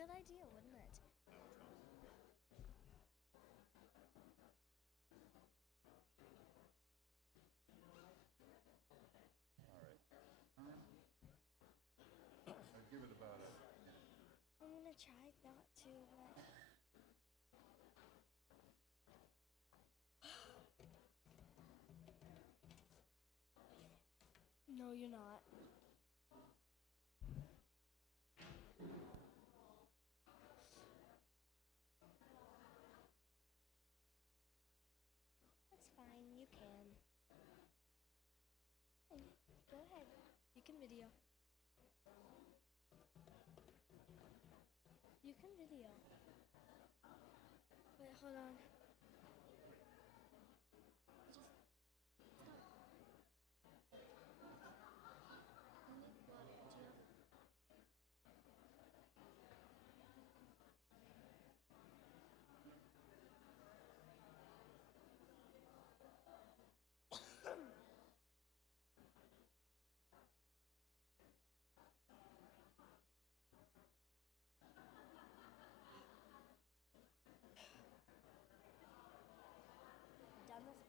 good idea, wouldn't it? All right. I'd give it about a minute. I'm gonna try not to. No, you're not. That's fine, you can. Hey, go ahead. You can video. You can video. Wait, hold on. Just stop. I need water. Do you have done this?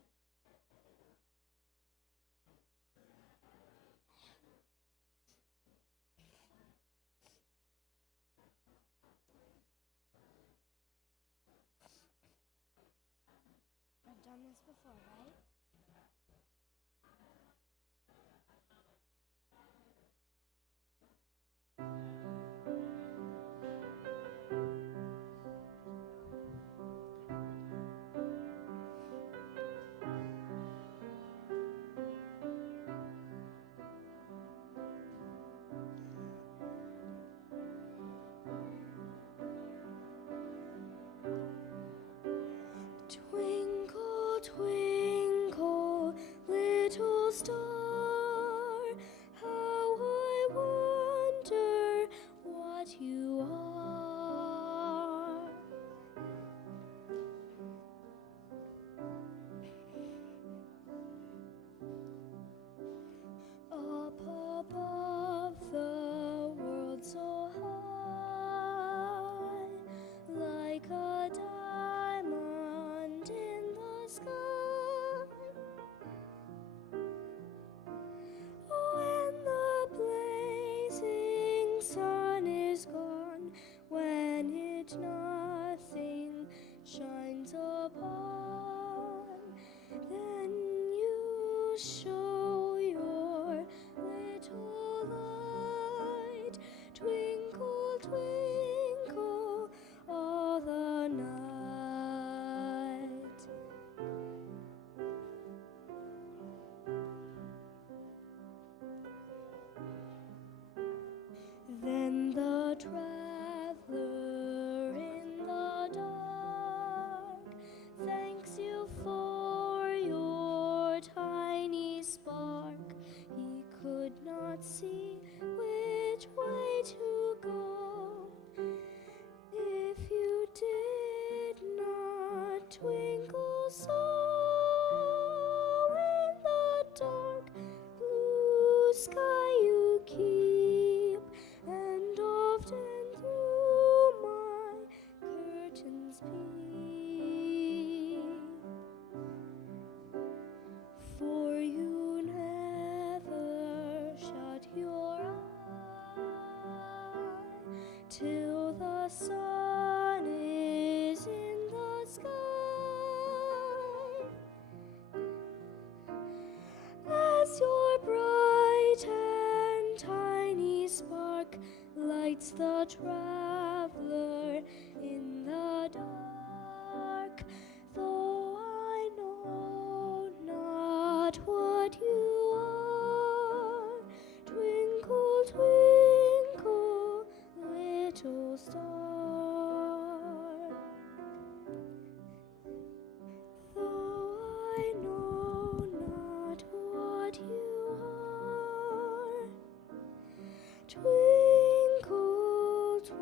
I've done this before, right? Twinkle, twinkle, little star, how I wonder what you are. Up above the world so high, like a diamond in the sky. When the blazing sun is gone, when it nothing shines upon, then you show your little light, twinkle, twinkle, all the night. Then the traveler in the dark thanks you for your tiny spark. He could not see which way to go if you did not twinkle so in the dark blue sky you keep, and often through my curtains peep. For you never shut your eye till the sun is in the sky. As your bright and tiny spark lights the traveler in the dark, though I know not what you are, twinkle, twinkle, little star. Though I know not what you are, twinkle, twinkle,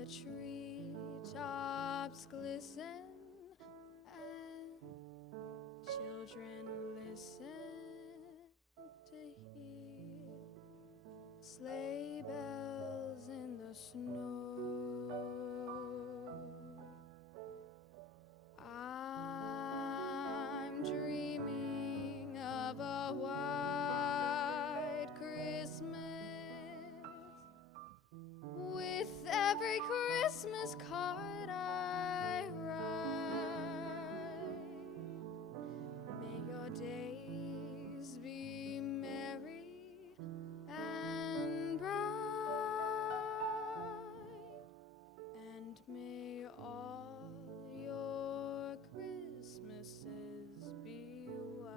the treetops glisten and children listen to hear sleigh bells in the snow. I'm dreaming of a white Christmas with every Christmas card I write. May your days be merry and bright, and may all your Christmases be white.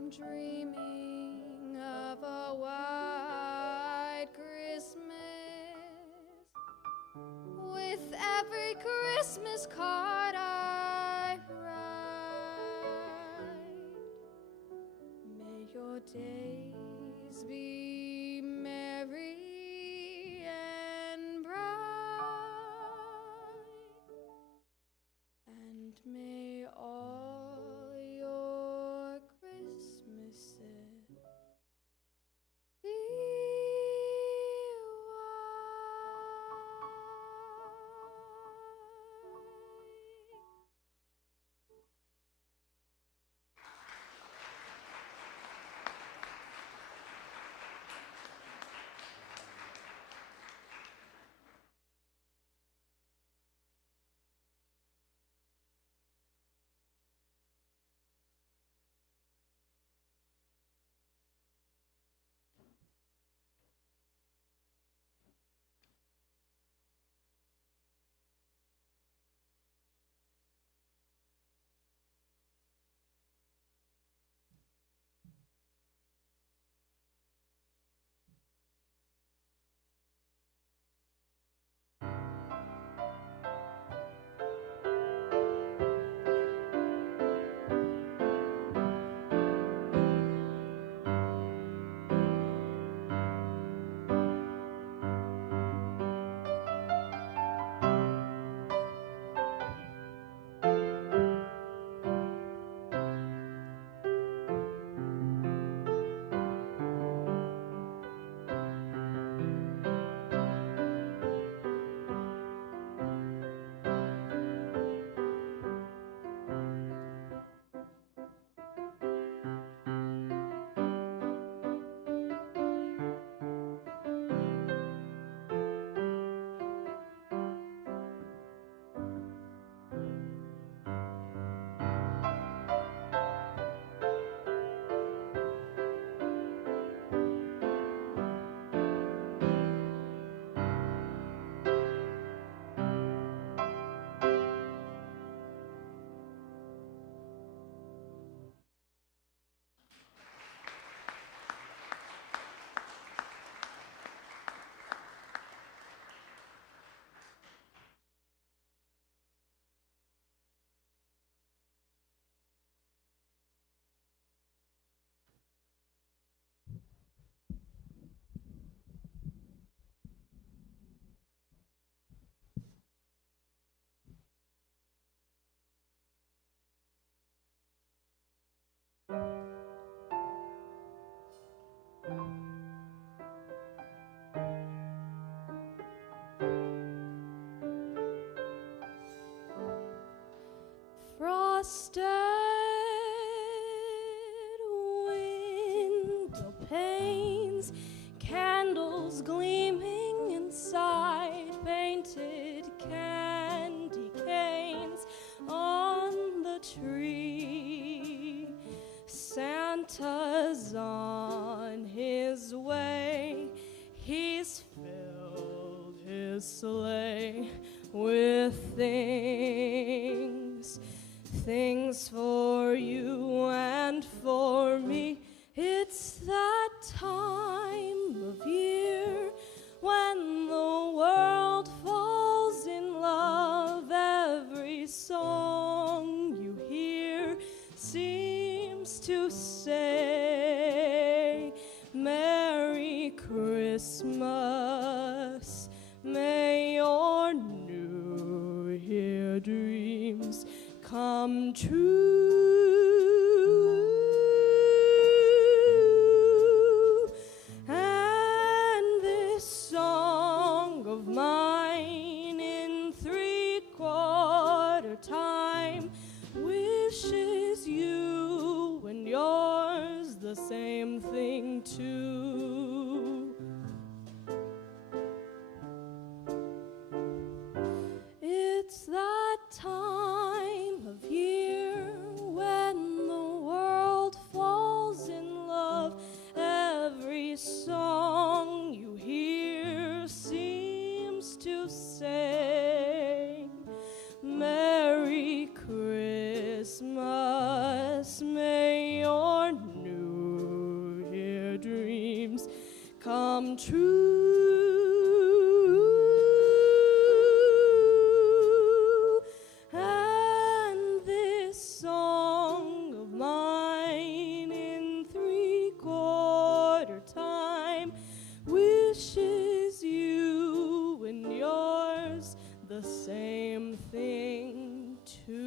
I'm dreaming of a white Christmas with every Christmas card I write. May your days be merry and bright, and may all your Christmases be frosted window panes, candles gleaming inside, painted candy canes on the tree. Santa's on his way. He's filled his sleigh with things, things for you and for me. It's that time of year when the world falls in love. Every song you hear seems to say, Merry Christmas. May your New Year dreams come true. And this song of mine in 3/4 time wishes you and yours the same thing too. It's that time of year when the world falls in love. Every song you hear seems to say, Merry Christmas. May your New Year dreams come true. And this song of mine in 3/4 time wishes you and yours the same thing too.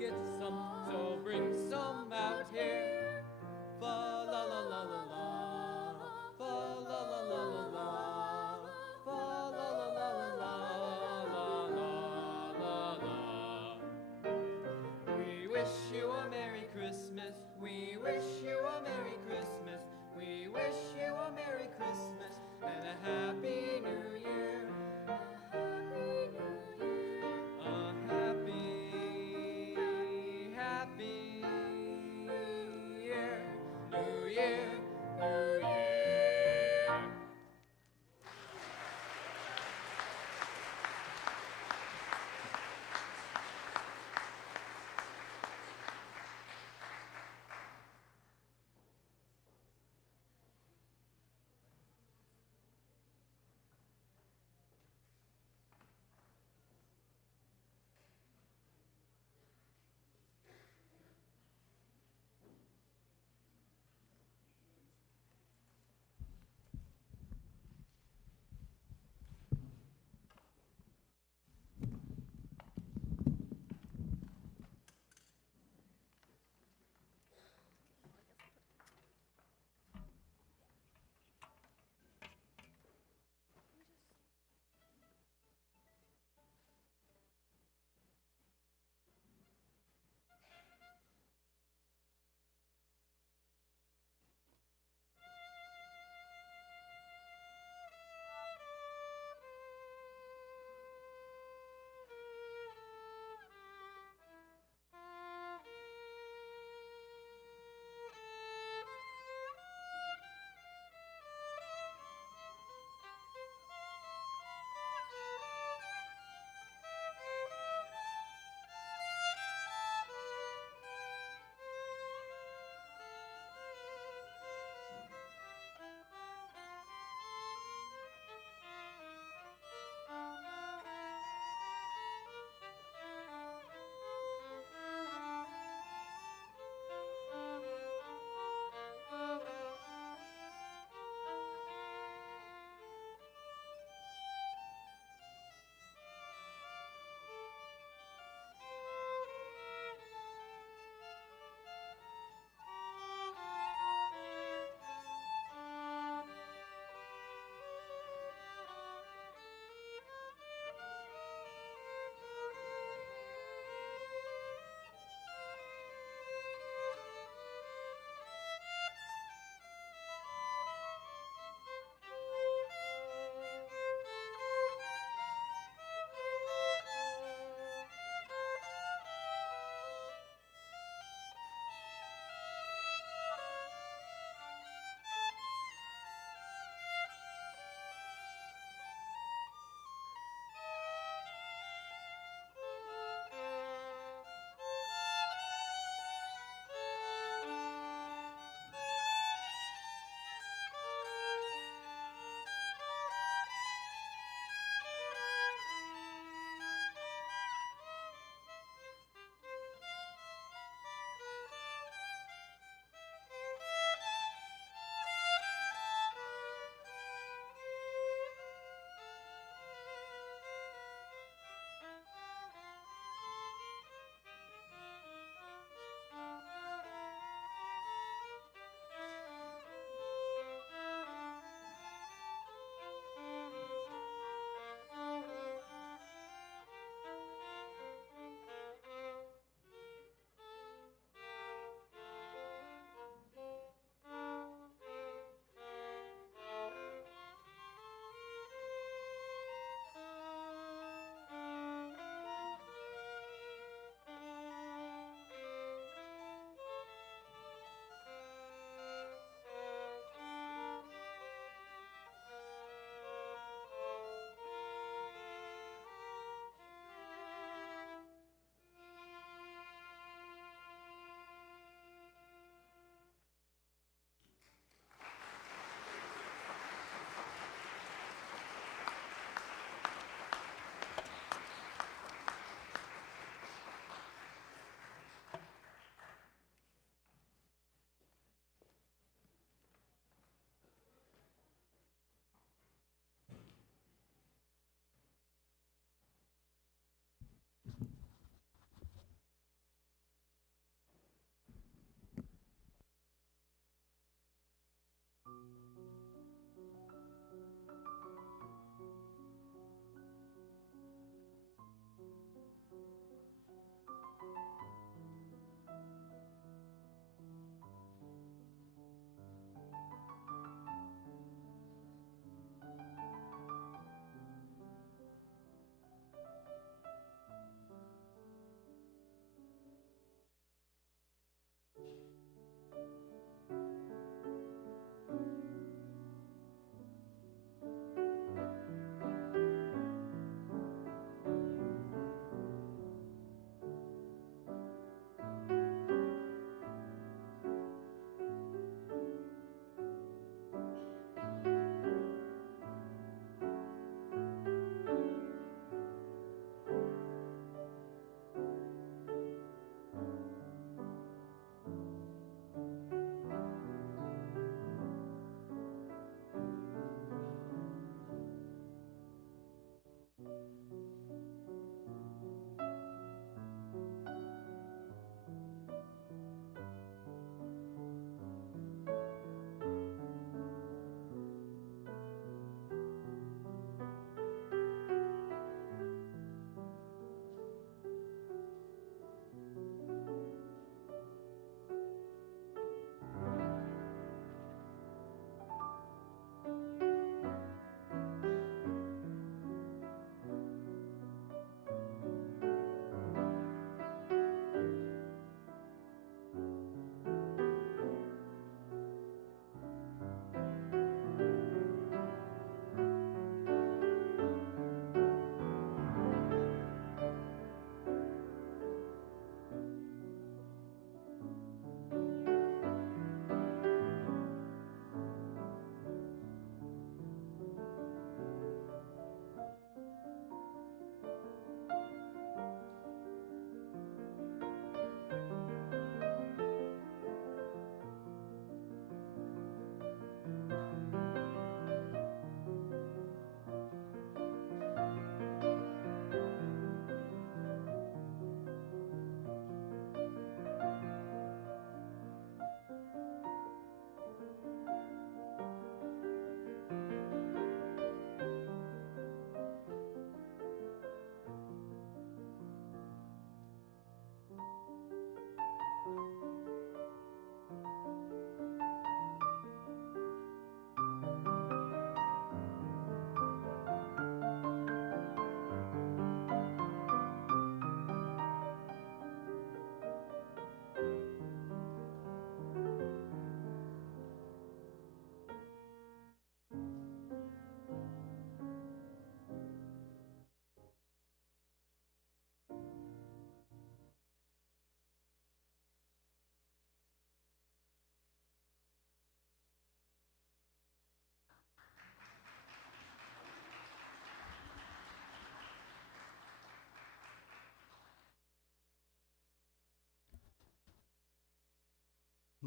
get some, so bring some out here. Fa la la la la la, fa la la la la la, fa la la la la la la la. We wish you a Merry Christmas. We wish you a Merry Christmas. We wish you a Merry Christmas and a Happy New Year. A happy, happy year. New Year, New Year.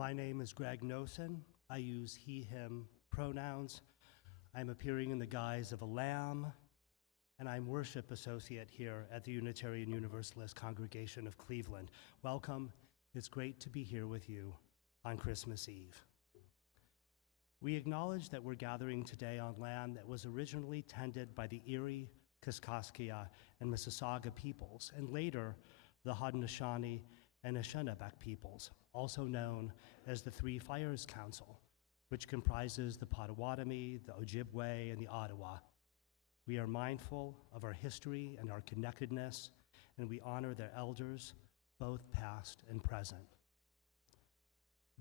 My name is Greg Nosan. I use he, him pronouns. I'm appearing in the guise of a lamb, and I'm worship associate here at the Unitarian Universalist Congregation of Cleveland. Welcome. It's great to be here with you on Christmas Eve. We acknowledge that we're gathering today on land that was originally tended by the Erie, Kaskaskia, and Mississauga peoples, and later the Haudenosaunee and Anishinaabe peoples, also known as the Three Fires Council, which comprises the Potawatomi, the Ojibwe, and the Ottawa. We are mindful of our history and our connectedness, and we honor their elders, both past and present.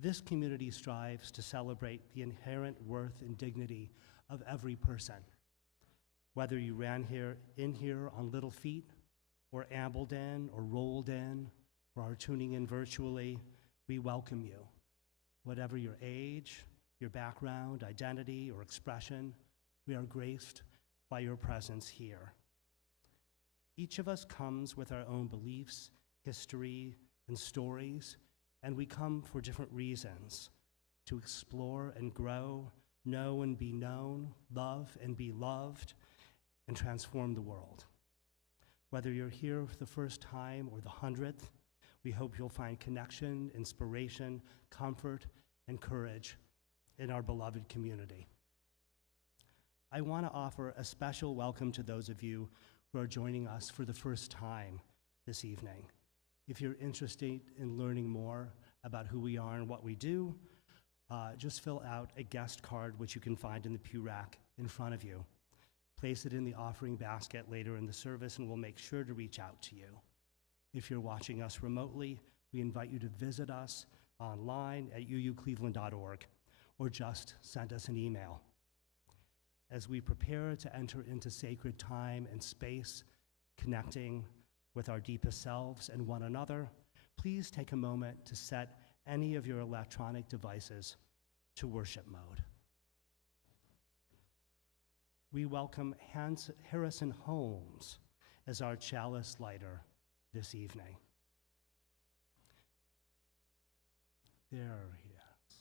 This community strives to celebrate the inherent worth and dignity of every person. Whether you ran in here on little feet, or ambled in, or rolled in, or are tuning in virtually, we welcome you. Whatever your age, your background, identity, or expression, we are graced by your presence here. Each of us comes with our own beliefs, history, and stories, and we come for different reasons: to explore and grow, know and be known, love and be loved, and transform the world. Whether you're here for the first time or the 100th, we hope you'll find connection, inspiration, comfort, and courage in our beloved community. I want to offer a special welcome to those of you who are joining us for the first time this evening. If you're interested in learning more about who we are and what we do, just fill out a guest card, which you can find in the pew rack in front of you. Place it in the offering basket later in the service, and we'll make sure to reach out to you. If you're watching us remotely, we invite you to visit us online at uucleveland.org, or just send us an email. As we prepare to enter into sacred time and space, connecting with our deepest selves and one another, please take a moment to set any of your electronic devices to worship mode. We welcome Harrison Holmes as our chalice lighter this evening. There he is.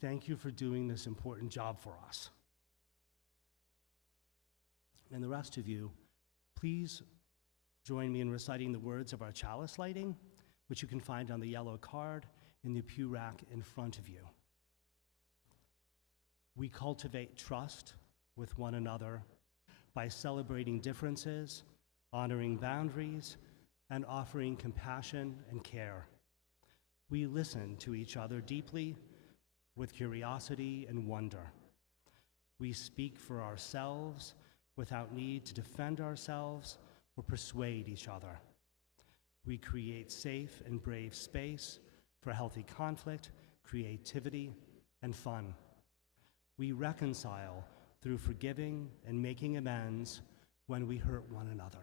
Thank you for doing this important job for us. And the rest of you, please join me in reciting the words of our chalice lighting, which you can find on the yellow card in the pew rack in front of you. We cultivate trust with one another by celebrating differences, honoring boundaries, and offering compassion and care. We listen to each other deeply with curiosity and wonder. We speak for ourselves without need to defend ourselves or persuade each other. We create safe and brave space for healthy conflict, creativity, and fun. We reconcile through forgiving and making amends when we hurt one another.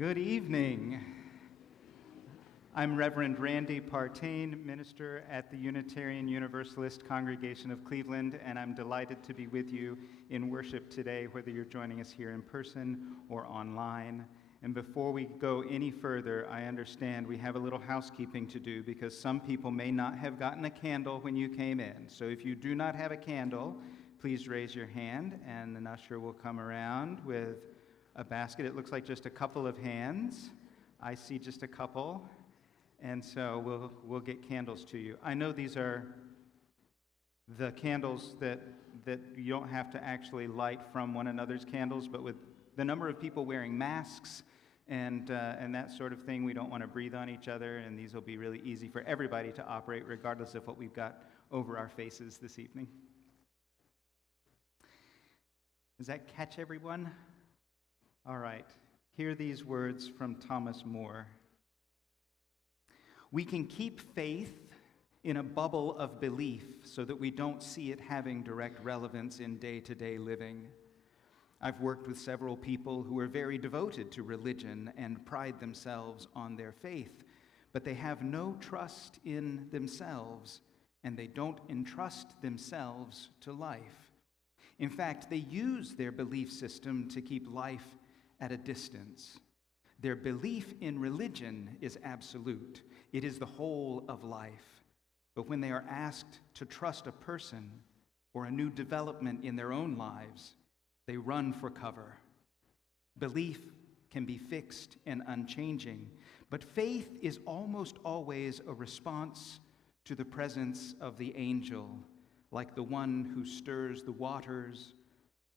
Good evening. I'm Reverend Randy Partain, minister at the Unitarian Universalist Congregation of Cleveland, and I'm delighted to be with you in worship today, whether you're joining us here in person or online. And before we go any further, I understand we have a little housekeeping to do because some people may not have gotten a candle when you came in. So if you do not have a candle, please raise your hand, and an usher will come around with a basket. It looks like just a couple of hands. I see just a couple. And so we'll get candles to you. I know these are the candles that you don't have to actually light from one another's candles, but with the number of people wearing masks and that sort of thing, we don't want to breathe on each other, and these will be really easy for everybody to operate regardless of what we've got over our faces this evening. Does that catch everyone? All right. Hear these words from Thomas More. We can keep faith in a bubble of belief so that we don't see it having direct relevance in day-to-day living. I've worked with several people who are very devoted to religion and pride themselves on their faith, but they have no trust in themselves, and they don't entrust themselves to life. In fact, they use their belief system to keep life at a distance. Their belief in religion is absolute. It is the whole of life. But when they are asked to trust a person or a new development in their own lives, they run for cover. Belief can be fixed and unchanging, but faith is almost always a response to the presence of the angel, like the one who stirs the waters,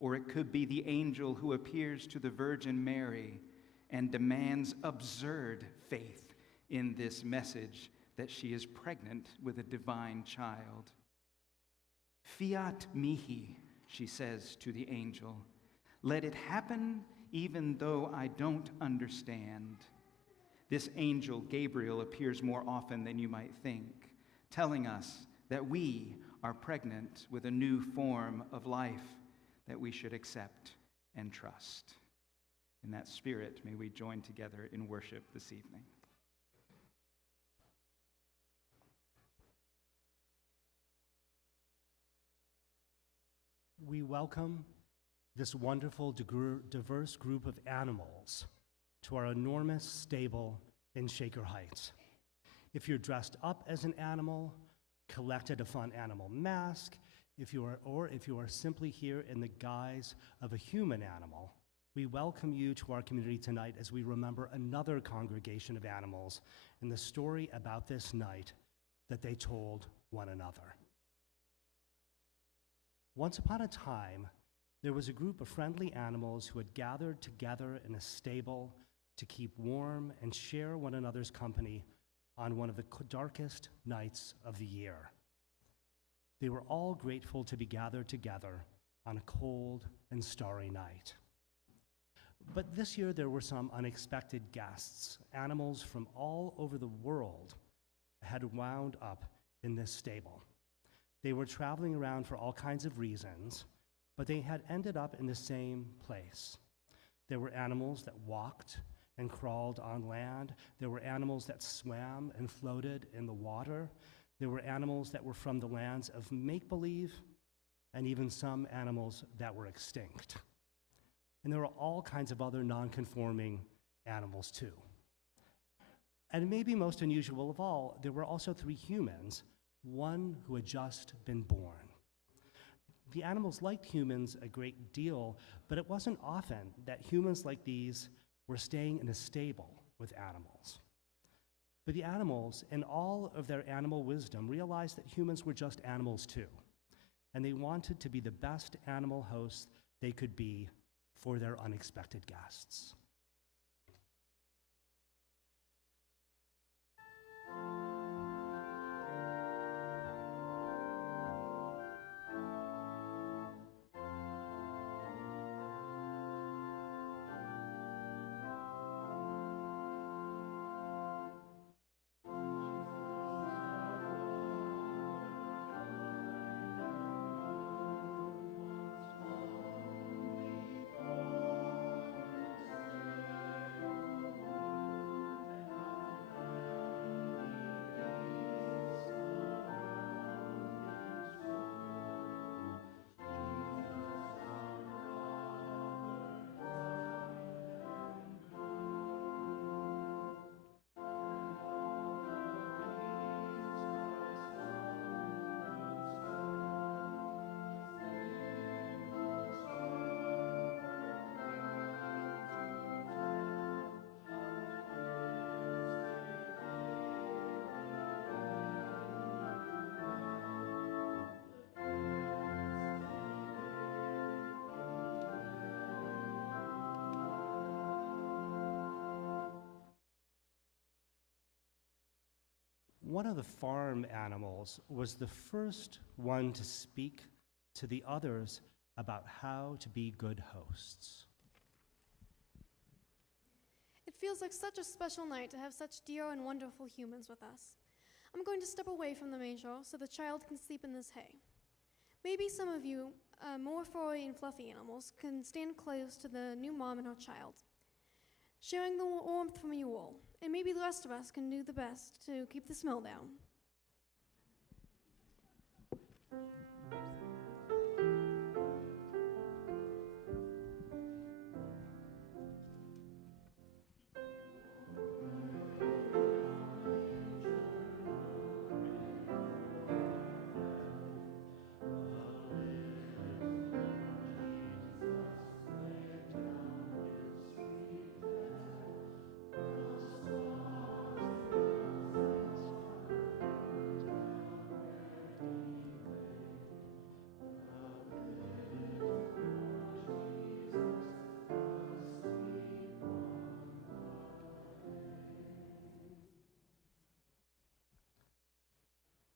or it could be the angel who appears to the Virgin Mary and demands absurd faith in this message that she is pregnant with a divine child. Fiat mihi, she says to the angel. Let it happen even though I don't understand. This angel, Gabriel, appears more often than you might think, telling us that we are pregnant with a new form of life that we should accept and trust. In that spirit, may we join together in worship this evening. We welcome this wonderful, diverse group of animals to our enormous stable in Shaker Heights. If you're dressed up as an animal, collected a fun animal mask, if you are simply here in the guise of a human animal, we welcome you to our community tonight as we remember another congregation of animals and the story about this night that they told one another. Once upon a time, there was a group of friendly animals who had gathered together in a stable to keep warm and share one another's company on one of the darkest nights of the year. They were all grateful to be gathered together on a cold and starry night. But this year there were some unexpected guests. Animals from all over the world had wound up in this stable. They were traveling around for all kinds of reasons, but they had ended up in the same place. There were animals that walked and crawled on land. There were animals that swam and floated in the water. There were animals that were from the lands of make-believe, and even some animals that were extinct. And there were all kinds of other non-conforming animals too. And maybe most unusual of all, there were also 3 humans, one who had just been born. The animals liked humans a great deal, but it wasn't often that humans like these were staying in a stable with animals. But the animals, in all of their animal wisdom, realized that humans were just animals too, and they wanted to be the best animal hosts they could be for their unexpected guests. one of the farm animals was the first one to speak to the others about how to be good hosts. It feels like such a special night to have such dear and wonderful humans with us. I'm going to step away from the manger so the child can sleep in this hay. Maybe some of you, more furry and fluffy animals, can stand close to the new mom and her child, sharing the warmth from you all, and maybe the rest of us can do the best to keep the smell down.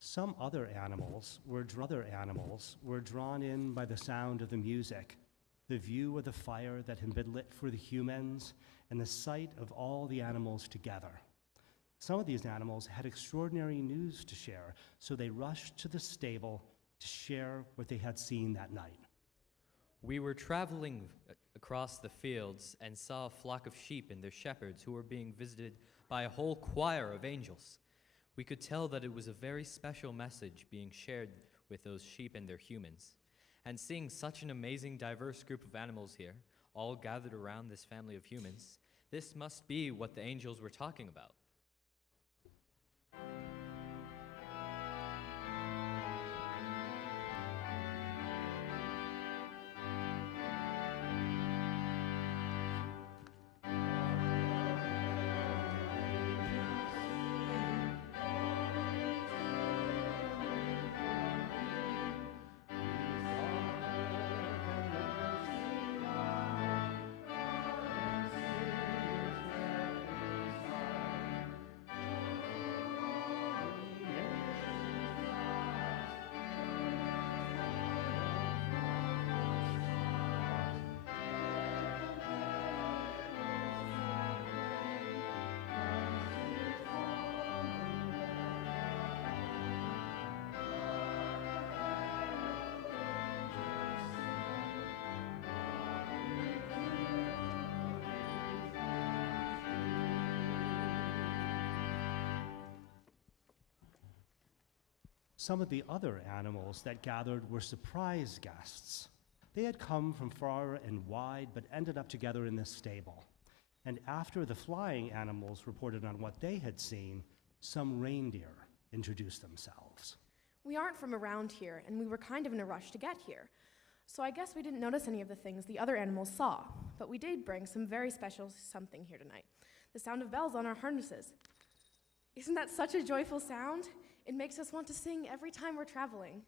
Some other animals were drawn in by the sound of the music, the view of the fire that had been lit for the humans, and the sight of all the animals together. Some of these animals had extraordinary news to share, so they rushed to the stable to share what they had seen that night. We were traveling across the fields and saw a flock of sheep and their shepherds who were being visited by a whole choir of angels. We could tell that it was a very special message being shared with those sheep and their humans. And seeing such an amazing, diverse group of animals here, all gathered around this family of humans, this must be what the angels were talking about. Some of the other animals that gathered were surprise guests. They had come from far and wide, but ended up together in this stable. And after the flying animals reported on what they had seen, some reindeer introduced themselves. We aren't from around here, and we were kind of in a rush to get here. So I guess we didn't notice any of the things the other animals saw, but we did bring some very special something here tonight. The sound of bells on our harnesses. Isn't that such a joyful sound? It makes us want to sing every time we're traveling.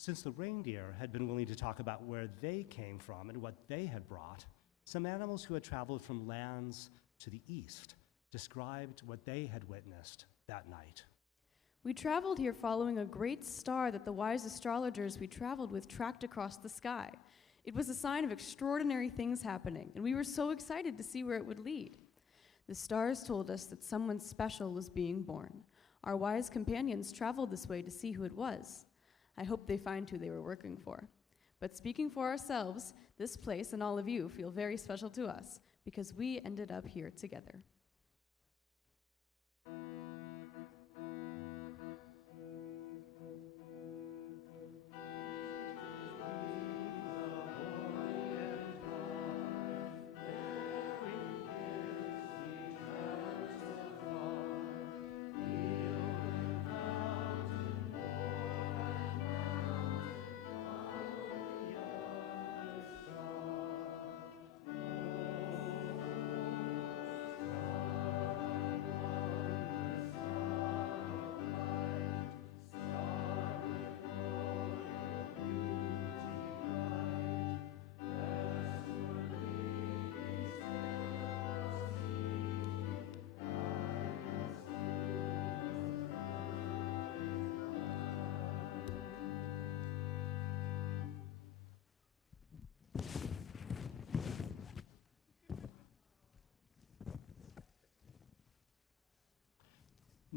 Since the reindeer had been willing to talk about where they came from and what they had brought, some animals who had traveled from lands to the east described what they had witnessed that night. We traveled here following a great star that the wise astrologers we traveled with tracked across the sky. It was a sign of extraordinary things happening, and we were so excited to see where it would lead. The stars told us that someone special was being born. Our wise companions traveled this way to see who it was. I hope they find who they were working for. But speaking for ourselves, this place and all of you feel very special to us because we ended up here together.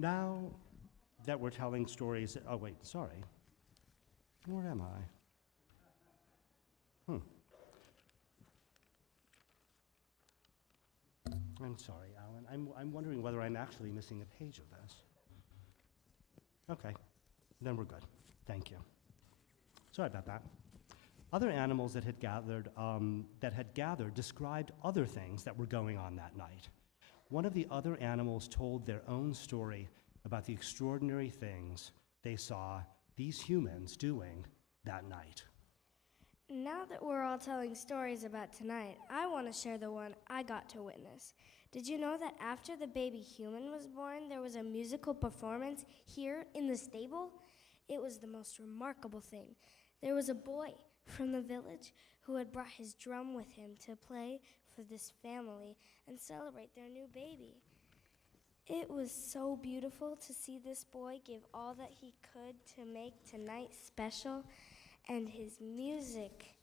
Now that we're telling stories, oh wait, sorry. Where am I? I'm sorry, Allan. I'm wondering whether I'm actually missing a page of this. Okay, then we're good. Thank you. Sorry about that. Other animals that had gathered described other things that were going on that night. One of the other animals told their own story about the extraordinary things they saw these humans doing that night. Now that we're all telling stories about tonight, I want to share the one I got to witness. Did you know that after the baby human was born, there was a musical performance here in the stable? It was the most remarkable thing. There was a boy from the village who had brought his drum with him to play for this family and celebrate their new baby. It was so beautiful to see this boy give all that he could to make tonight special, and his music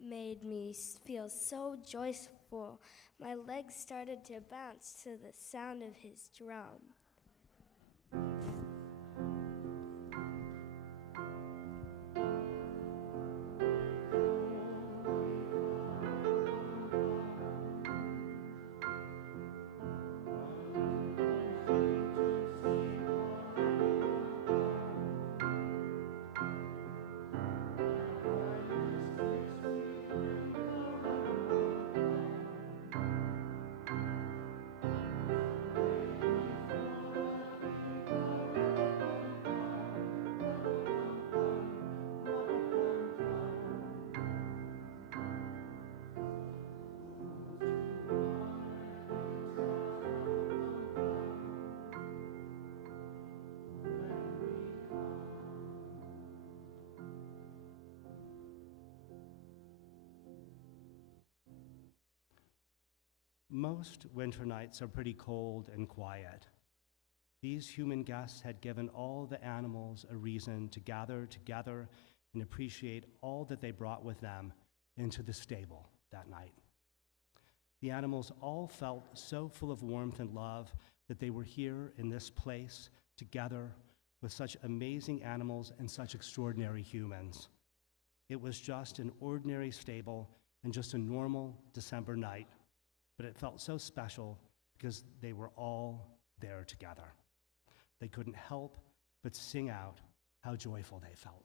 made me feel so joyful. My legs started to bounce to the sound of his drum. Most winter nights are pretty cold and quiet. These human guests had given all the animals a reason to gather together and appreciate all that they brought with them into the stable that night. The animals all felt so full of warmth and love that they were here in this place together with such amazing animals and such extraordinary humans. It was just an ordinary stable and just a normal December night, but it felt so special because they were all there together. They couldn't help but sing out how joyful they felt.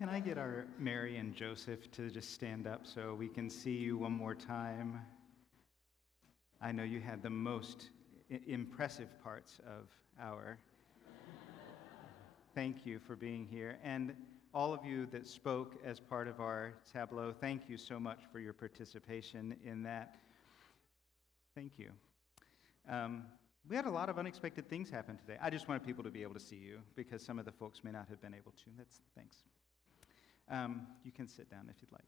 Can I get our Mary and Joseph to just stand up so we can see you one more time? I know you had the most impressive parts of our. Thank you for being here. And all of you that spoke as part of our tableau, thank you so much for your participation in that. Thank you. We had a lot of unexpected things happen today. I just wanted people to be able to see you because some of the folks may not have been able to. Thanks. You can sit down if you'd like.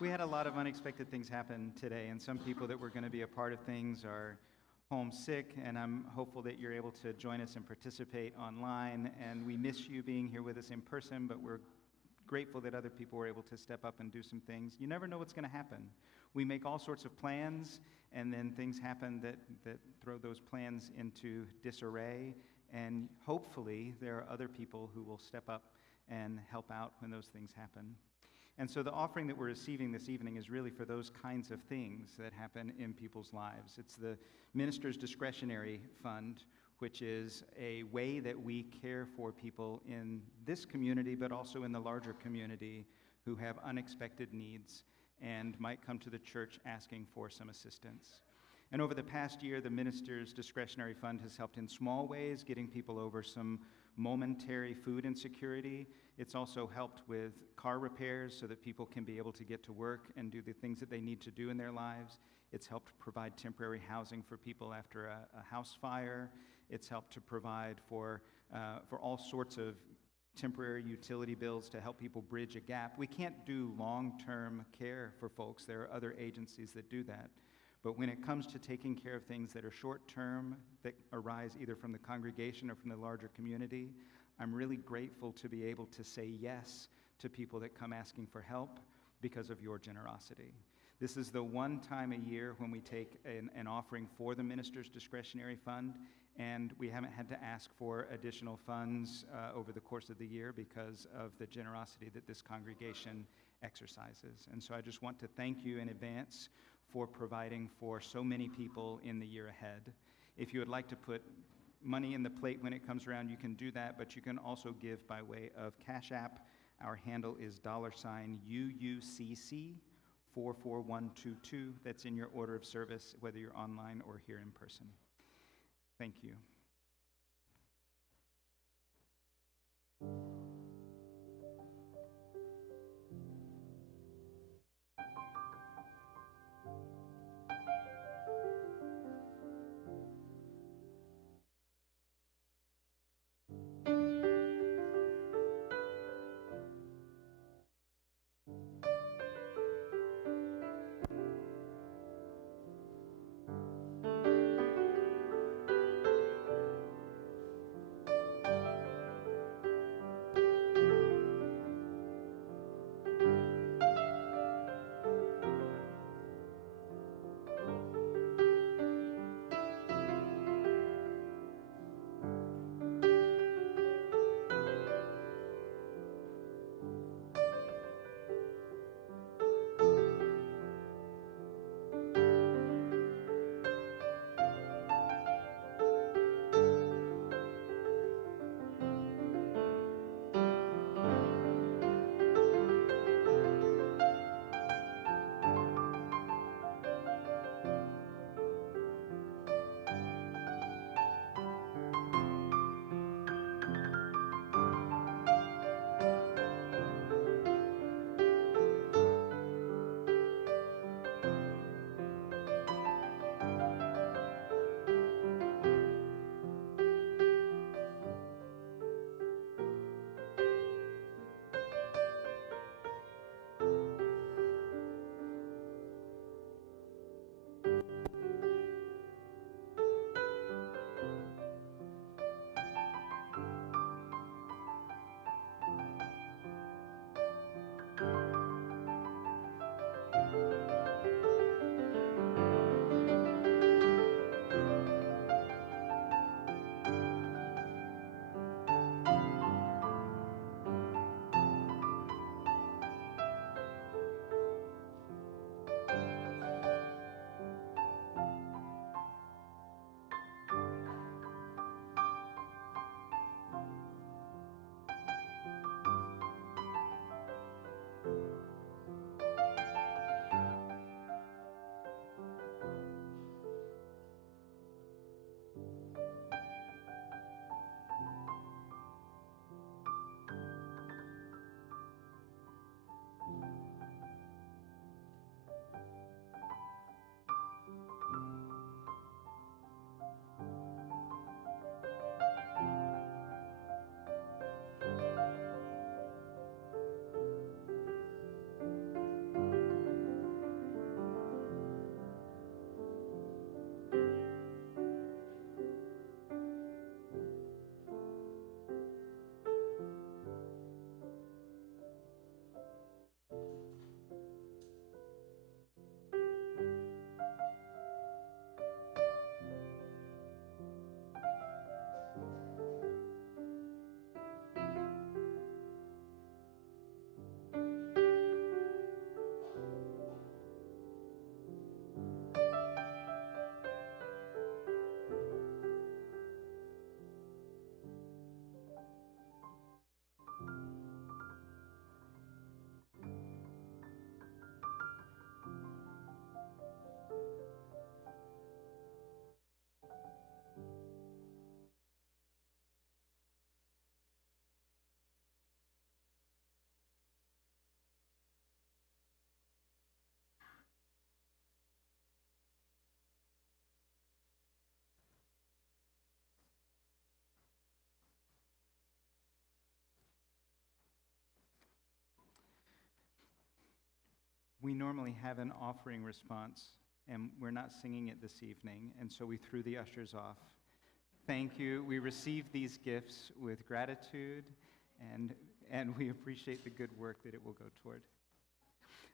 We had a lot of unexpected things happen today, and some people that were going to be a part of things are homesick, and I'm hopeful that you're able to join us and participate online. And we miss you being here with us in person, but we're grateful that other people were able to step up and do some things. You never know what's going to happen. We make all sorts of plans, and then things happen that throw those plans into disarray. And hopefully there are other people who will step up and help out when those things happen. And so the offering that we're receiving this evening is really for those kinds of things that happen in people's lives. It's the Minister's Discretionary Fund, which is a way that we care for people in this community, but also in the larger community who have unexpected needs and might come to the church asking for some assistance. And over the past year, the Minister's Discretionary Fund has helped in small ways, getting people over some momentary food insecurity. It's also helped with car repairs so that people can be able to get to work and do the things that they need to do in their lives. It's helped provide temporary housing for people after a house fire. It's helped to provide for all sorts of temporary utility bills to help people bridge a gap. We can't do long-term care for folks. There are other agencies that do that. But when it comes to taking care of things that are short-term, that arise either from the congregation or from the larger community, I'm really grateful to be able to say yes to people that come asking for help because of your generosity. This is the one time a year when we take an offering for the Minister's Discretionary Fund, and we haven't had to ask for additional funds over the course of the year because of the generosity that this congregation exercises. And so I just want to thank you in advance for providing for so many people in the year ahead. If you would like to put money in the plate when it comes around, you can do that, but you can also give by way of Cash App. Our handle is $UUCC 44122. That's in your order of service, whether you're online or here in person. Thank you. We normally have an offering response, and we're not singing it this evening, and so we threw the ushers off. Thank you. We receive these gifts with gratitude, and we appreciate the good work that it will go toward.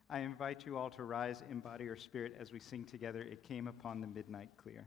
I invite you all to rise in body or spirit as we sing together, "It Came Upon the Midnight Clear."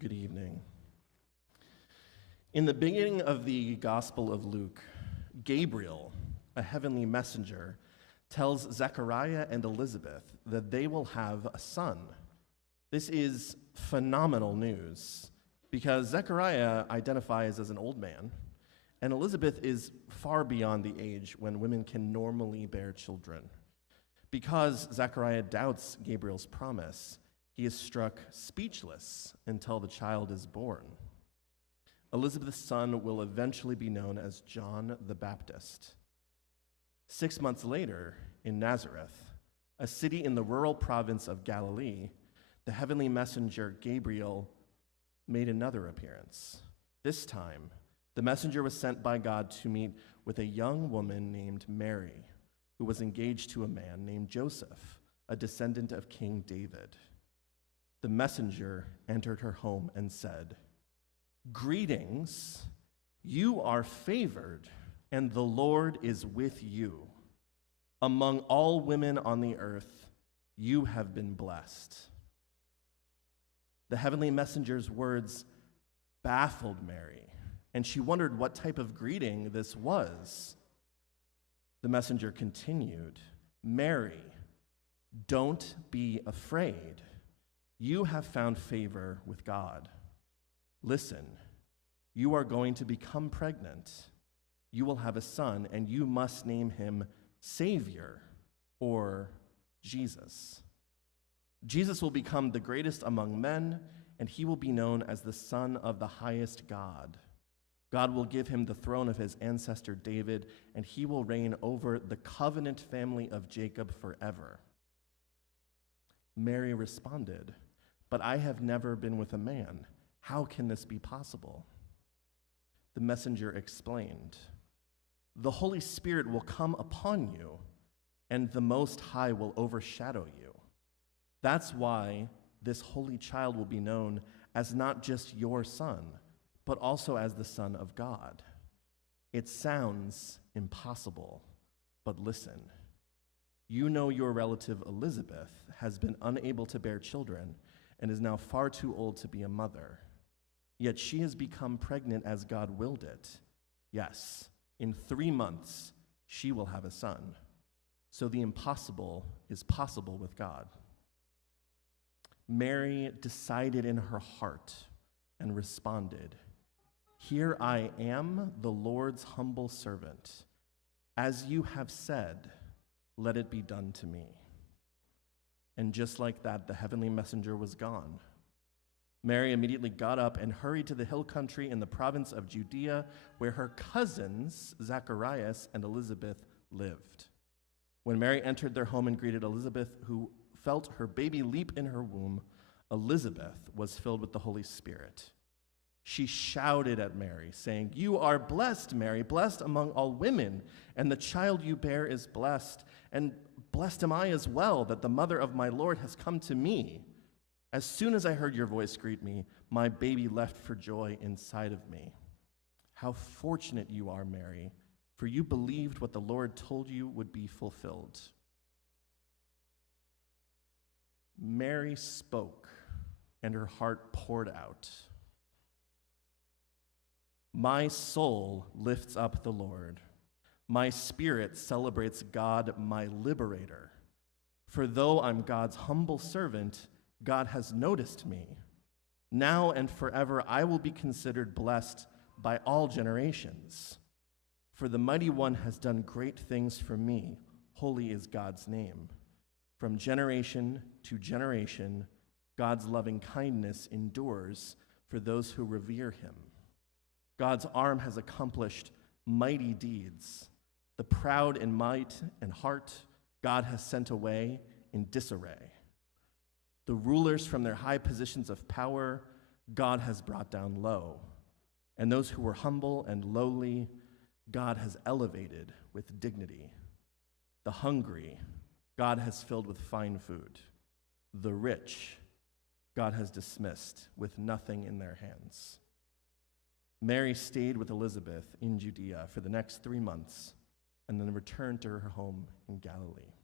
Good evening. In the beginning of the Gospel of Luke, Gabriel, a heavenly messenger, tells Zechariah and Elizabeth that they will have a son. This is phenomenal news because Zechariah identifies as an old man, and Elizabeth is far beyond the age when women can normally bear children. Because Zechariah doubts Gabriel's promise, he is struck speechless until the child is born. Elizabeth's son will eventually be known as John the Baptist. 6 months later, in Nazareth, a city in the rural province of Galilee, the heavenly messenger Gabriel made another appearance. This time, the messenger was sent by God to meet with a young woman named Mary, who was engaged to a man named Joseph, a descendant of King David. The messenger entered her home and said, "Greetings, you are favored. and the Lord is with you. Among all women on the earth, you have been blessed." The heavenly messenger's words baffled Mary, and she wondered what type of greeting this was. The messenger continued, "Mary, don't be afraid. You have found favor with God. Listen, you are going to become pregnant. You will have a son, and you must name him Savior, or Jesus. Jesus will become the greatest among men, and he will be known as the Son of the highest God. God will give him the throne of his ancestor David, and he will reign over the covenant family of Jacob forever." Mary responded, "But I have never been with a man. How can this be possible?" The messenger explained, "The Holy Spirit will come upon you, and the Most High will overshadow you. That's why this holy child will be known as not just your son, but also as the Son of God. It sounds impossible, but listen. You know your relative Elizabeth has been unable to bear children and is now far too old to be a mother. Yet she has become pregnant as God willed it. Yes, in 3 months she will have a son. So the impossible is possible with God." Mary decided in her heart and responded, "Here I am, the Lord's humble servant. As you have said, let it be done to me." And just like that, the heavenly messenger was gone. Mary immediately got up and hurried to the hill country in the province of Judea, where her cousins, Zacharias and Elizabeth, lived. When Mary entered their home and greeted Elizabeth, who felt her baby leap in her womb, Elizabeth was filled with the Holy Spirit. She shouted at Mary, saying, "You are blessed, Mary, blessed among all women, and the child you bear is blessed, and blessed am I as well, that the mother of my Lord has come to me. As soon as I heard your voice greet me, my baby leapt for joy inside of me. How fortunate you are, Mary, for you believed what the Lord told you would be fulfilled." Mary spoke, and her heart poured out. "My soul lifts up the Lord. My spirit celebrates God, my liberator. For though I'm God's humble servant, God has noticed me. Now and forever I will be considered blessed by all generations. For the Mighty One has done great things for me. Holy is God's name. From generation to generation, God's loving kindness endures for those who revere him. God's arm has accomplished mighty deeds. The proud in might and heart, God has sent away in disarray. The rulers from their high positions of power, God has brought down low. And those who were humble and lowly, God has elevated with dignity. The hungry, God has filled with fine food. The rich, God has dismissed with nothing in their hands." Mary stayed with Elizabeth in Judea for the next 3 months and then returned to her home in Galilee.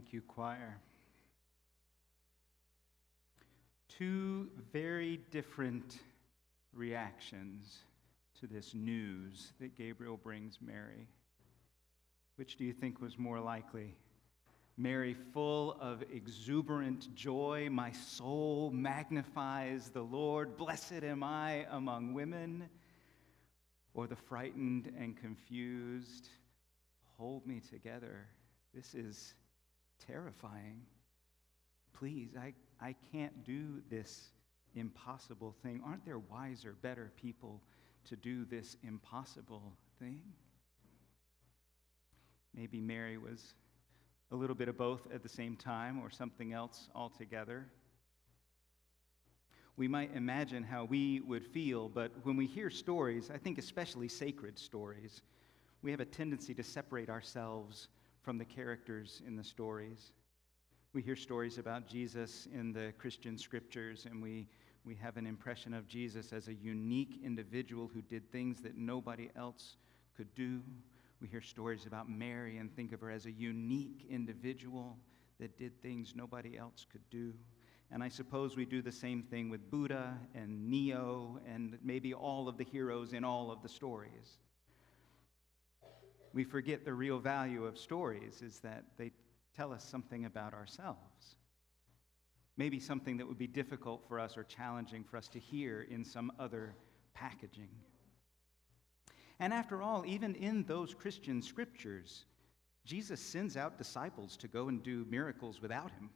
Thank you, choir. Two very different reactions to this news that Gabriel brings Mary. Which do you think was more likely? Mary, full of exuberant joy, my soul magnifies the Lord, blessed am I among women, or the frightened and confused, hold me together, this is terrifying. Please, I can't do this impossible thing. Aren't there wiser, better people to do this impossible thing? Maybe Mary was a little bit of both at the same time, or something else altogether. We might imagine how we would feel, but when we hear stories, I think especially sacred stories, we have a tendency to separate ourselves from the characters in the stories. We hear stories about Jesus in the Christian scriptures, and we have an impression of Jesus as a unique individual who did things that nobody else could do. We hear stories about Mary and think of her as a unique individual that did things nobody else could do. And I suppose we do the same thing with Buddha and Neo and maybe all of the heroes in all of the stories. We forget the real value of stories is that they tell us something about ourselves. Maybe something that would be difficult for us or challenging for us to hear in some other packaging. And after all, even in those Christian scriptures, Jesus sends out disciples to go and do miracles without him.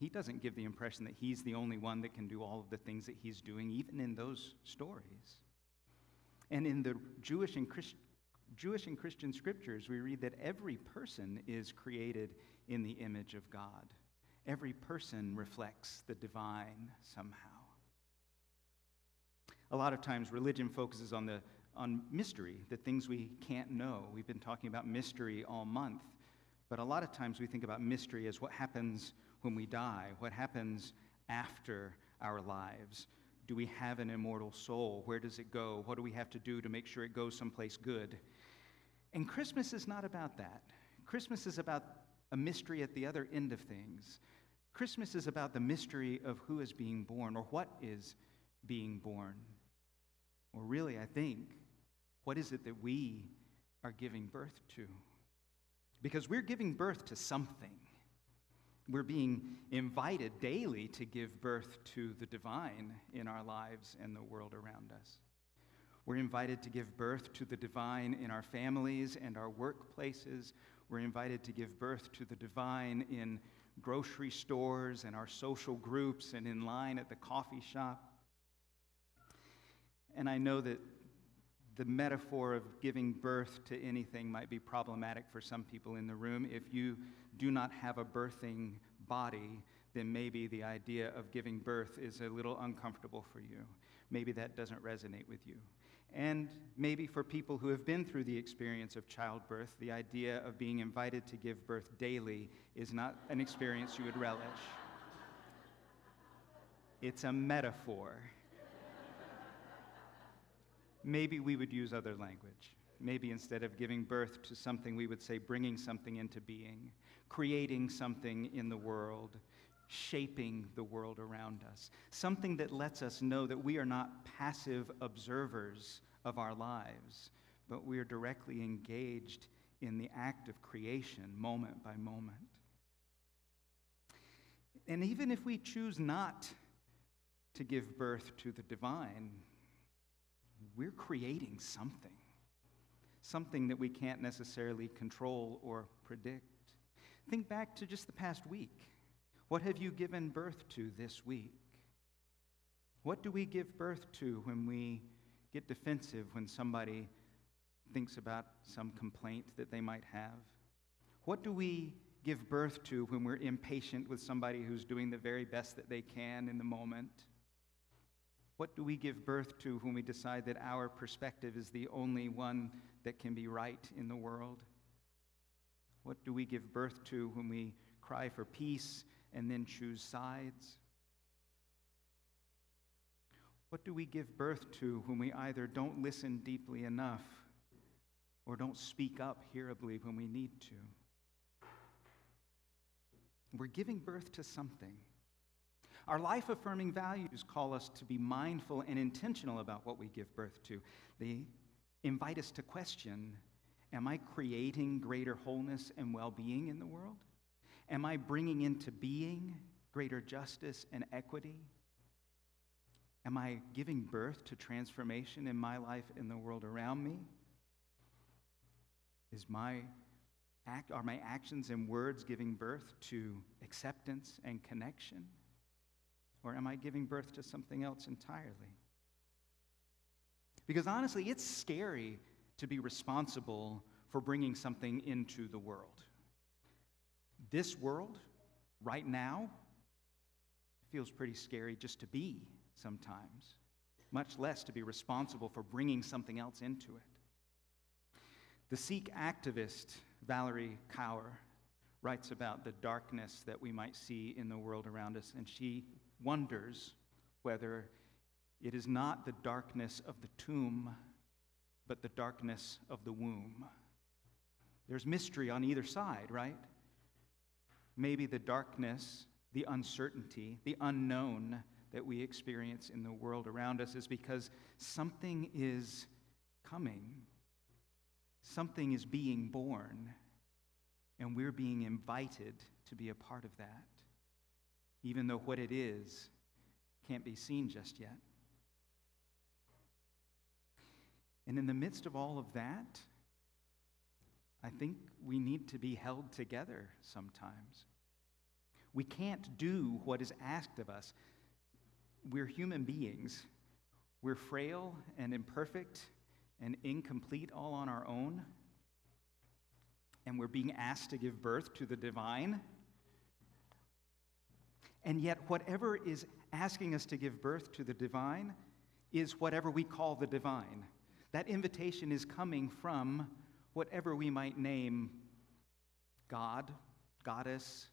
He doesn't give the impression that he's the only one that can do all of the things that he's doing, even in those stories. And in the Jewish and Christian scriptures, we read that every person is created in the image of God. Every person reflects the divine somehow. A lot of times religion focuses on mystery, the things we can't know. We've been talking about mystery all month. But a lot of times we think about mystery as what happens when we die, what happens after our lives. Do we have an immortal soul? Where does it go? What do we have to do to make sure it goes someplace good? And Christmas is not about that. Christmas is about a mystery at the other end of things. Christmas is about the mystery of who is being born, or what is being born. Or really, I think, what is it that we are giving birth to? Because we're giving birth to something. We're being invited daily to give birth to the divine in our lives and the world around us. We're invited to give birth to the divine in our families and our workplaces. We're invited to give birth to the divine in grocery stores and our social groups and in line at the coffee shop. And I know that the metaphor of giving birth to anything might be problematic for some people in the room. If you do not have a birthing body, then maybe the idea of giving birth is a little uncomfortable for you. Maybe that doesn't resonate with you. And maybe for people who have been through the experience of childbirth, the idea of being invited to give birth daily is not an experience you would relish. It's a metaphor. Maybe we would use other language. Maybe instead of giving birth to something, we would say bringing something into being, creating something in the world, shaping the world around us. Something that lets us know that we are not passive observers of our lives, but we are directly engaged in the act of creation, moment by moment. And even if we choose not to give birth to the divine, we're creating something that we can't necessarily control or predict. Think back to just the past week. What have you given birth to this week? What do we give birth to when we get defensive when somebody thinks about some complaint that they might have? What do we give birth to when we're impatient with somebody who's doing the very best that they can in the moment? What do we give birth to when we decide that our perspective is the only one that can be right in the world? What do we give birth to when we cry for peace and then choose sides? What do we give birth to when we either don't listen deeply enough or don't speak up hearably when we need to? We're giving birth to something. Our life-affirming values call us to be mindful and intentional about what we give birth to. They invite us to question, am I creating greater wholeness and well-being in the world? Am I bringing into being greater justice and equity? Am I giving birth to transformation in my life and the world around me? Are my actions and words giving birth to acceptance and connection? Or am I giving birth to something else entirely? Because honestly, it's scary to be responsible for bringing something into the world. This world, right now, feels pretty scary just to be sometimes, much less to be responsible for bringing something else into it. The Sikh activist Valerie Kaur writes about the darkness that we might see in the world around us, and she wonders whether it is not the darkness of the tomb, but the darkness of the womb. There's mystery on either side, right? Maybe the darkness, the uncertainty, the unknown that we experience in the world around us is because something is coming. Something is being born, and we're being invited to be a part of that, even though what it is can't be seen just yet. And in the midst of all of that, I think we need to be held together sometimes. We can't do what is asked of us. We're human beings. We're frail and imperfect and incomplete all on our own. And we're being asked to give birth to the divine. And yet, whatever is asking us to give birth to the divine is whatever we call the divine. That invitation is coming from whatever we might name God, goddess.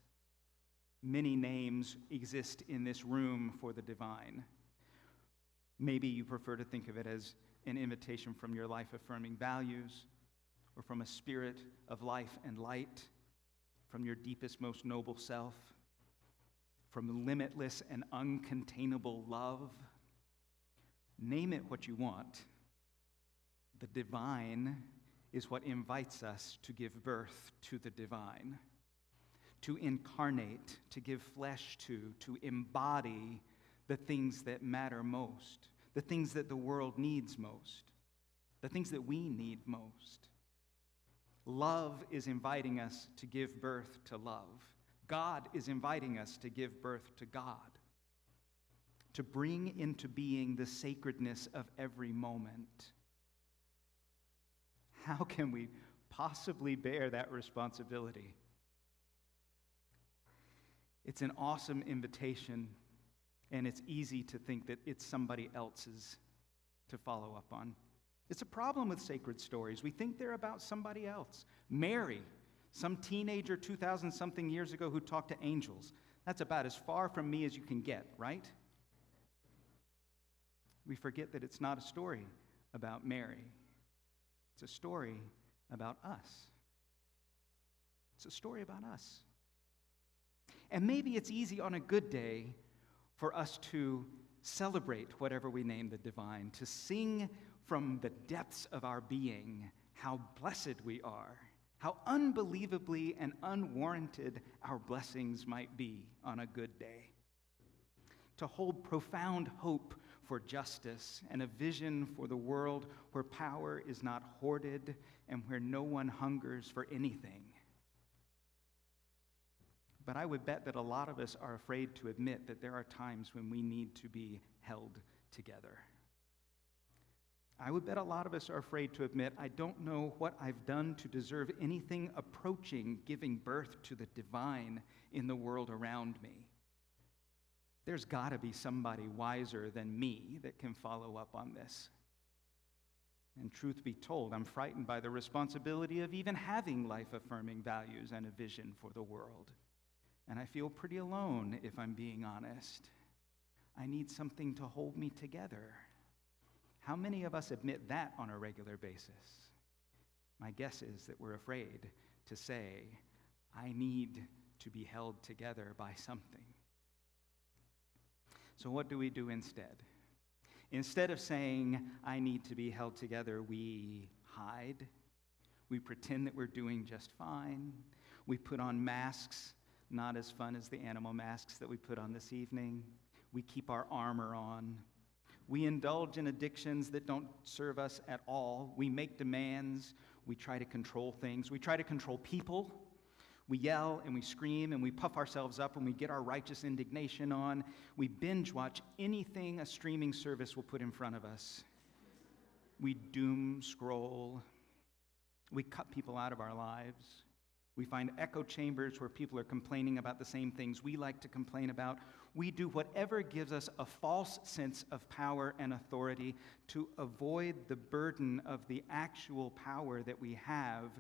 Many names exist in this room for the divine. Maybe you prefer to think of it as an invitation from your life-affirming values, or from a spirit of life and light, from your deepest, most noble self, from limitless and uncontainable love. Name it what you want. The divine is what invites us to give birth to the divine, to incarnate, to give flesh to embody the things that matter most, the things that the world needs most, the things that we need most. Love is inviting us to give birth to love. God is inviting us to give birth to God, to bring into being the sacredness of every moment. How can we possibly bear that responsibility? It's an awesome invitation, and it's easy to think that it's somebody else's to follow up on. It's a problem with sacred stories. We think they're about somebody else. Mary, some teenager 2,000-something years ago who talked to angels. That's about as far from me as you can get, right? We forget that it's not a story about Mary. It's a story about us. It's a story about us. And maybe it's easy on a good day for us to celebrate whatever we name the divine, to sing from the depths of our being how blessed we are, how unbelievably and unwarranted our blessings might be on a good day. To hold profound hope for justice and a vision for the world where power is not hoarded and where no one hungers for anything. But I would bet that a lot of us are afraid to admit that there are times when we need to be held together. I would bet a lot of us are afraid to admit, I don't know what I've done to deserve anything approaching giving birth to the divine in the world around me. There's got to be somebody wiser than me that can follow up on this. And truth be told, I'm frightened by the responsibility of even having life-affirming values and a vision for the world. And I feel pretty alone, if I'm being honest. I need something to hold me together. How many of us admit that on a regular basis? My guess is that we're afraid to say, I need to be held together by something. So what do we do instead? Instead of saying, I need to be held together, we hide. We pretend that we're doing just fine. We put on masks, not as fun as the animal masks that we put on this evening. We keep our armor on. We indulge in addictions that don't serve us at all. We make demands. We try to control things. We try to control people. We yell and we scream and we puff ourselves up and we get our righteous indignation on. We binge watch anything a streaming service will put in front of us. We doom scroll. We cut people out of our lives. We find echo chambers where people are complaining about the same things we like to complain about. We do whatever gives us a false sense of power and authority to avoid the burden of the actual power that we have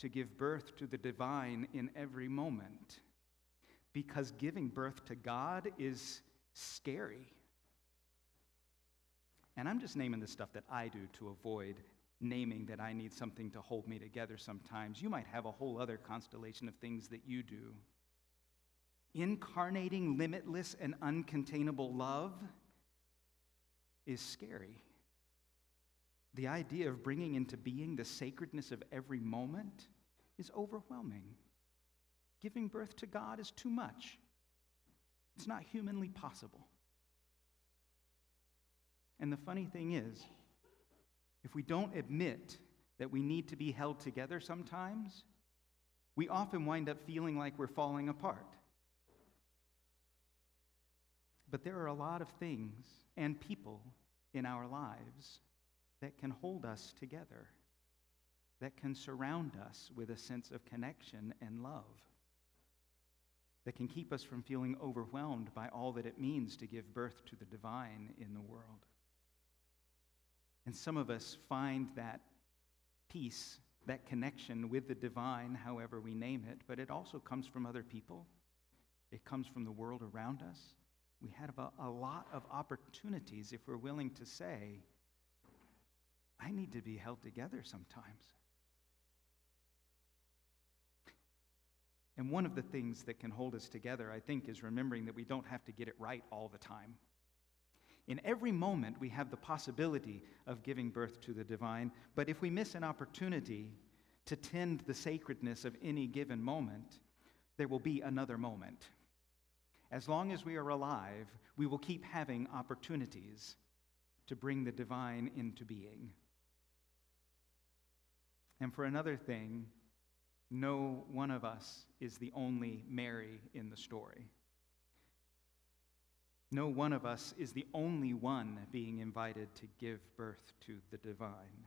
to give birth to the divine in every moment. Because giving birth to God is scary. And I'm just naming the stuff that I do to avoid naming that I need something to hold me together sometimes. You might have a whole other constellation of things that you do. Incarnating limitless and uncontainable love is scary. The idea of bringing into being the sacredness of every moment is overwhelming. Giving birth to God is too much. It's not humanly possible. And the funny thing is, if we don't admit that we need to be held together sometimes, we often wind up feeling like we're falling apart. But there are a lot of things and people in our lives that can hold us together, that can surround us with a sense of connection and love, that can keep us from feeling overwhelmed by all that it means to give birth to the divine in the world. And some of us find that peace, that connection with the divine, however we name it, but it also comes from other people. It comes from the world around us. We have a lot of opportunities if we're willing to say, I need to be held together sometimes. And one of the things that can hold us together, I think, is remembering that we don't have to get it right all the time. In every moment, we have the possibility of giving birth to the divine, but if we miss an opportunity to tend the sacredness of any given moment, there will be another moment. As long as we are alive, we will keep having opportunities to bring the divine into being. And for another thing, no one of us is the only Mary in the story. No one of us is the only one being invited to give birth to the divine.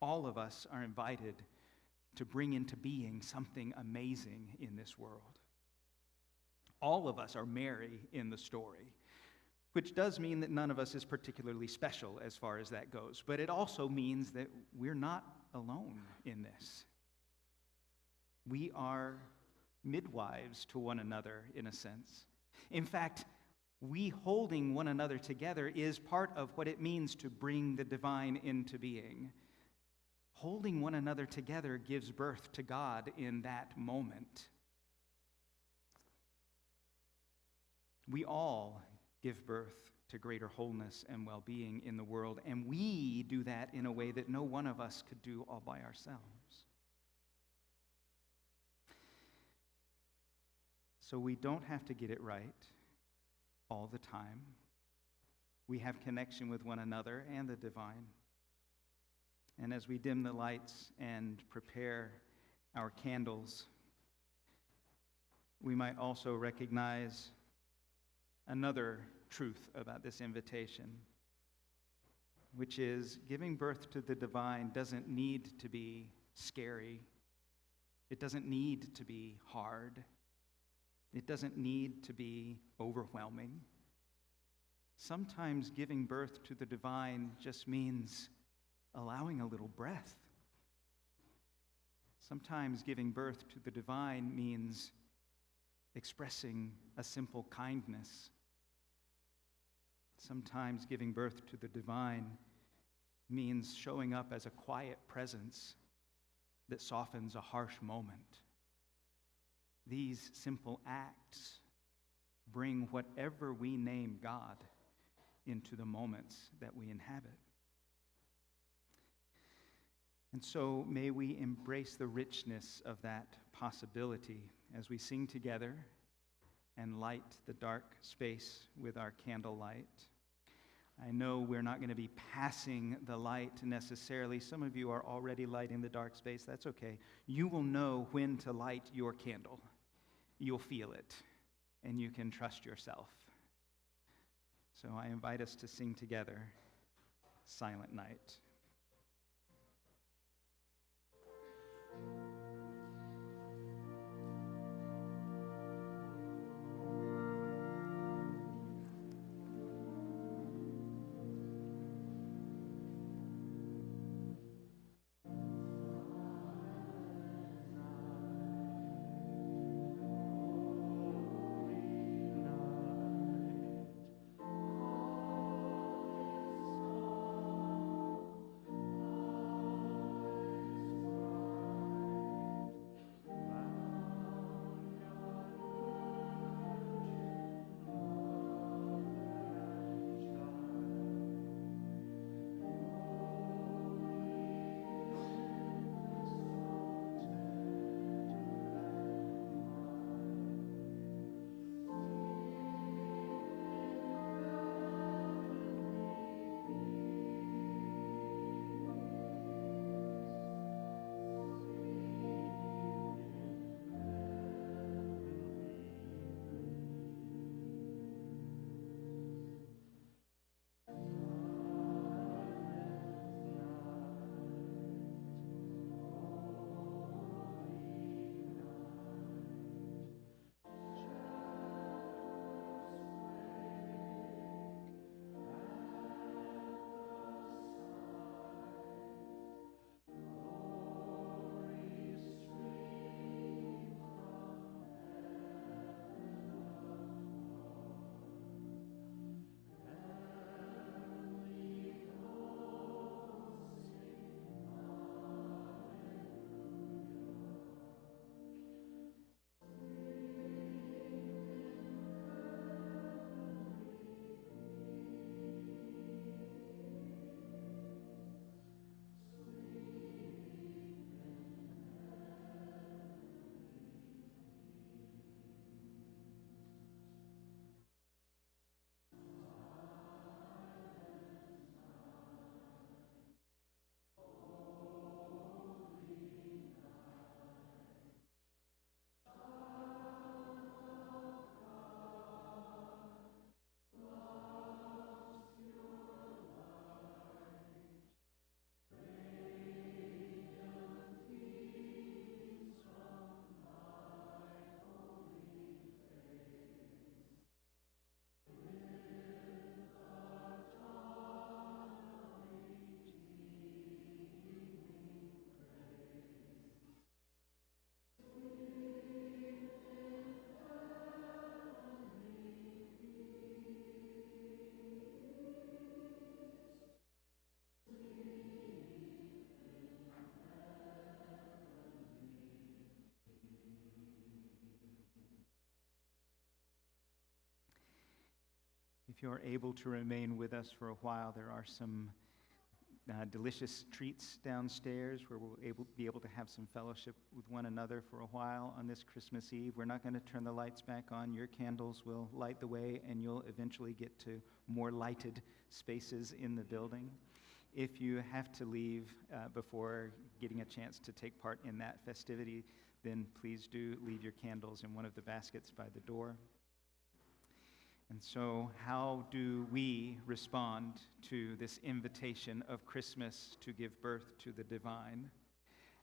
All of us are invited to bring into being something amazing in this world. All of us are Mary in the story, which does mean that none of us is particularly special as far as that goes. But it also means that we're not alone in this. We are midwives to one another, in a sense. In fact, we holding one another together is part of what it means to bring the divine into being. Holding one another together gives birth to God in that moment. We all give birth to greater wholeness and well-being in the world, and we do that in a way that no one of us could do all by ourselves. So we don't have to get it right all the time. We have connection with one another and the divine. And as we dim the lights and prepare our candles, we might also recognize another truth about this invitation, which is giving birth to the divine doesn't need to be scary. It doesn't need to be hard. It doesn't need to be overwhelming. Sometimes giving birth to the divine just means allowing a little breath. Sometimes giving birth to the divine means expressing a simple kindness. Sometimes giving birth to the divine means showing up as a quiet presence that softens a harsh moment. These simple acts bring whatever we name God into the moments that we inhabit. And so may we embrace the richness of that possibility as we sing together and light the dark space with our candlelight. I know we're not going to be passing the light necessarily. Some of you are already lighting the dark space. That's okay. You will know when to light your candle. You'll feel it, and you can trust yourself. So I invite us to sing together, Silent Night. If you're able to remain with us for a while, there are some delicious treats downstairs where we'll be able to have some fellowship with one another for a while on this Christmas Eve. We're not going to turn the lights back on. Your candles will light the way, and you'll eventually get to more lighted spaces in the building. If you have to leave before getting a chance to take part in that festivity, then please do leave your candles in one of the baskets by the door. And so, how do we respond to this invitation of Christmas to give birth to the divine?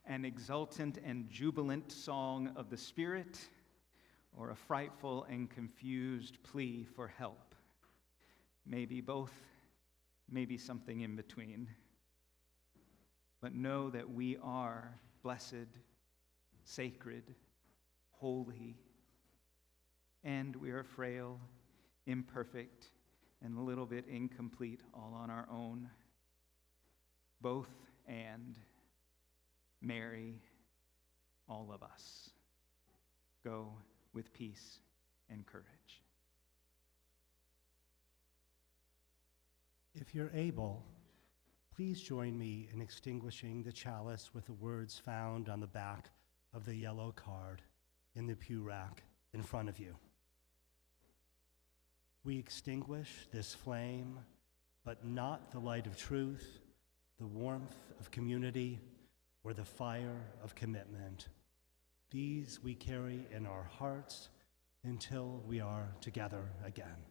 An exultant and jubilant song of the Spirit, or a frightful and confused plea for help? Maybe both, maybe something in between. But know that we are blessed, sacred, holy, and we are frail, imperfect, and a little bit incomplete all on our own. Both and Mary, all of us. Go with peace and courage. If you're able, please join me in extinguishing the chalice with the words found on the back of the yellow card in the pew rack in front of you. We extinguish this flame, but not the light of truth, the warmth of community, or the fire of commitment. These we carry in our hearts until we are together again.